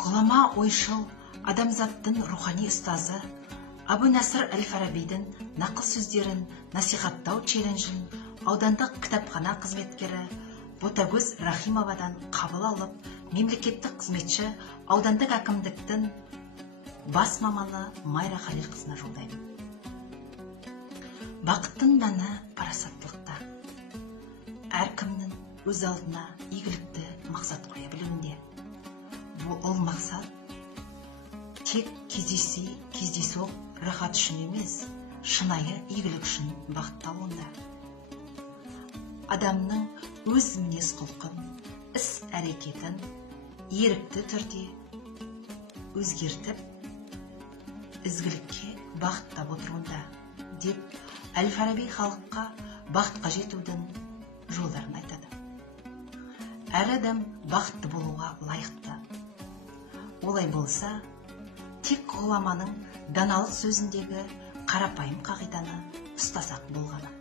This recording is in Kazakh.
Ғұлама ойшыл, адамзаттың рухани ұстазы Абу Насыр әл-Фарабидің нақыл сөздерін насихаттау челленджін аудандық кітапхана қызметкері Ботагөз Рахимовадан қабыл алып, мемлекеттік қызметші аудандық әкімдіктің бас маманы Майра Халилқызына жолдаймын. Бақыттың мәні парасаттылықта. Әркімнің өз алдына игілікті мақсат қоя білуінде. Ол мақсат тек кездейсоқ рахат үшін емес, шынайы игілік үшін бағытталуында. Адамның өз мінез құлқын, іс әрекетін ерікті түрде өзгертіп, ізгілікке бағыттап отыруында, деп Әл-Фараби халыққа бақытқа жетудің жолдарын айтады. Әр адам бақытты болуға лайықты. Олай болса, тек ғұламаның даналық сөзіндегі қарапайым қағиданы ұстасақ болғаны.